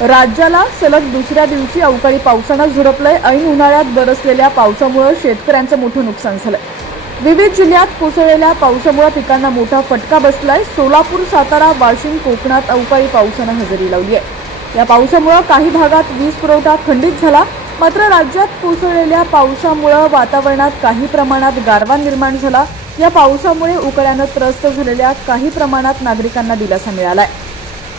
राज्याला सलग दुसऱ्या दिवशी अवकाळी पावसानं झोडपलंय। ऐन उन्हाळ्यात बरसलेल्या पावसामुळे शेतकऱ्यांचं मोठं नुकसान झालंय। विविध जिल्ह्यात कोसळलेल्या पावसामुळे पिकांना मोठा फटका बसलाय। सोलापूर, सातारा, वाशिम, कोकणात अवकाळी पावसानं हजेरी लावली आहे। या पावसामुळे काही भागात वीज पुरवठा खंडित झाला। मात्र राज्यात कोसळलेल्या पावसामुळे वातावरणात काही प्रमाणात गारवा निर्माण झाला। या पावसामुळे उकड्यानं त्रस्त झालेल्या काही प्रमाणात नागरिकांना दिलासा मिळालाय।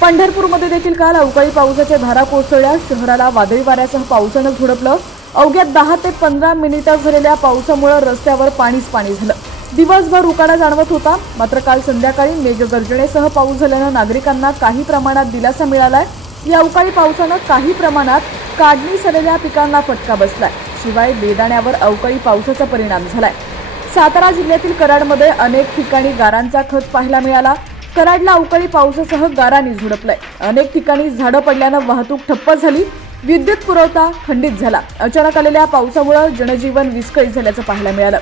पंढरपूरमध्ये देखील काल अवकाळी पावसाच्या धारा कोसळल्या। शहराला वादळी वाऱ्यासह पावसानं झोडपलं। अवघ्या 10 ते 15 मिनिटात झालेल्या पावसामुळे रस्त्यावर पाणीच पाणी झालं। दिवसभर उकाडा जाणवत होता। मात्र काल संध्याकाळी मेघगर्जनेसह पाऊस झाल्यानं नागरिकांना काही प्रमाणात दिलासा मिळालाय। या अवकाळी पावसानं काही प्रमाणात काढणी झालेल्या पिकांना फटका बसलाय। शिवाय बेदाण्यावर अवकाळी पावसाचा परिणाम झालाय। सातारा जिल्ह्यातील कराडमध्ये अनेक ठिकाणी गारांचा खच पाहायला मिळाला। कराडला अवकाळी पावसासह गारांनी झोडपलंय। अनेक ठिकाणी झाडं पडल्यानं वाहतूक ठप्प झाली। विद्युत पुरवठा खंडित झाला। अचानक आलेल्या पावसामुळे जनजीवन विस्कळीत झाल्याचं पाहायला मिळालं।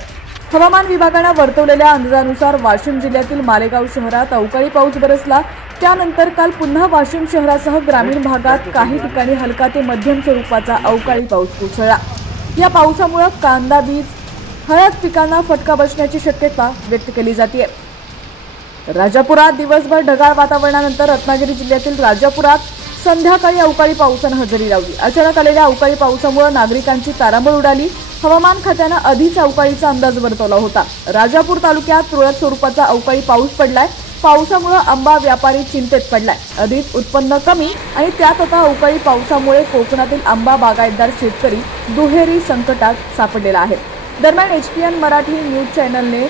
हवामान विभागानं वर्तवलेल्या अंदाजानुसार वाशिम जिल्ह्यातील मालेगाव शहरात अवकाळी पाऊस बरसला। त्यानंतर काल पुन्हा वाशिम शहरासह ग्रामीण भागात काही ठिकाणी हलका ते मध्यम स्वरूपाचा अवकाळी पाऊस कोसळला। या पावसामुळे कांदा, बीज, हळद पिकांना फटका बसण्याची शक्यता व्यक्त केली जाते। राजापुरात दिवसभर ढगाळ वातावरणानंतर रत्नागिरी जिल्ह्यातील राजापुरात संध्याकाळी अवकाळी पावसानं हजेरी लावली। अचानक आलेल्या अवकाळी पावसामुळे नागरिकांची तारांबळ उडाली। हवामान खात्यानं आधीच अवकाळीचा अंदाज वर्तवला होता। राजापूर तालुक्यात तुरळक स्वरूपाचा अवकाळी पाऊस पडलाय। पावसामुळे आंबा व्यापारी चिंतेत पडलाय। आधीच उत्पन्न कमी आणि त्यात आता अवकाळी पावसामुळे कोकणातील आंबा बागायतदार शेतकरी दुहेरी संकटात सापडलेला आहे। दरम्यान HPN मराठी न्यूज चॅनलने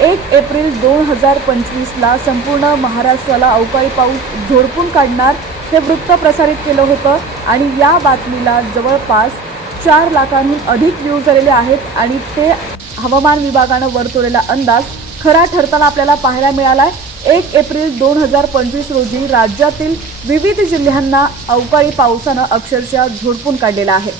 1 एप्रिल 2025ला संपूर्ण महाराष्ट्राला अवकाळी पाऊस झोडपून काढणार हे वृत्त प्रसारित केलं होतं आणि या बातमीला जवळपास 4 लाखांहून अधिक व्ह्यूज आलेले आहेत आणि ते हवामान विभागानं वर्तवलेला अंदाज खरा ठरताना आपल्याला पाहायला मिळालाय। 1 एप्रिल 2025 रोजी राज्यातील विविध जिल्ह्यांना अवकाळी पावसानं अक्षरशः झोडपून काढलेला आहे।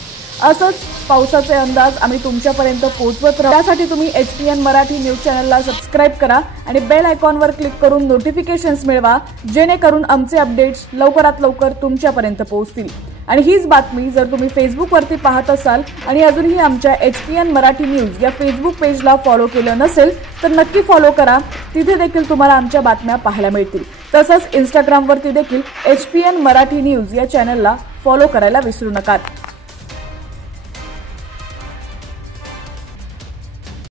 असंच पावसाचे अंदाज आम्ही तुमच्यापर्यंत पोहोचवत राहू। त्यासाठी तुम्ही HPN मराठी न्यूज चॅनलला सबस्क्राइब करा आणि बेल आयकॉनवर क्लिक करून नोटिफिकेशन्स मिळवा, जेणेकरून आमचे अपडेट्स लवकरात लवकर तुमच्यापर्यंत पोहोचतील। आणि हीच बातमी जर तुम्ही फेसबुकवरती पाहत असाल आणि अजूनही आमच्या HPN मराठी न्यूज या फेसबुक पेजला फॉलो केलं नसेल तर नक्की फॉलो करा। तिथे देखील तुम्हाला आमच्या बातम्या पाहायला मिळतील। तसंच इंस्टाग्रामवरती देखील HPN मराठी न्यूज या चॅनलला फॉलो करायला विसरू नका।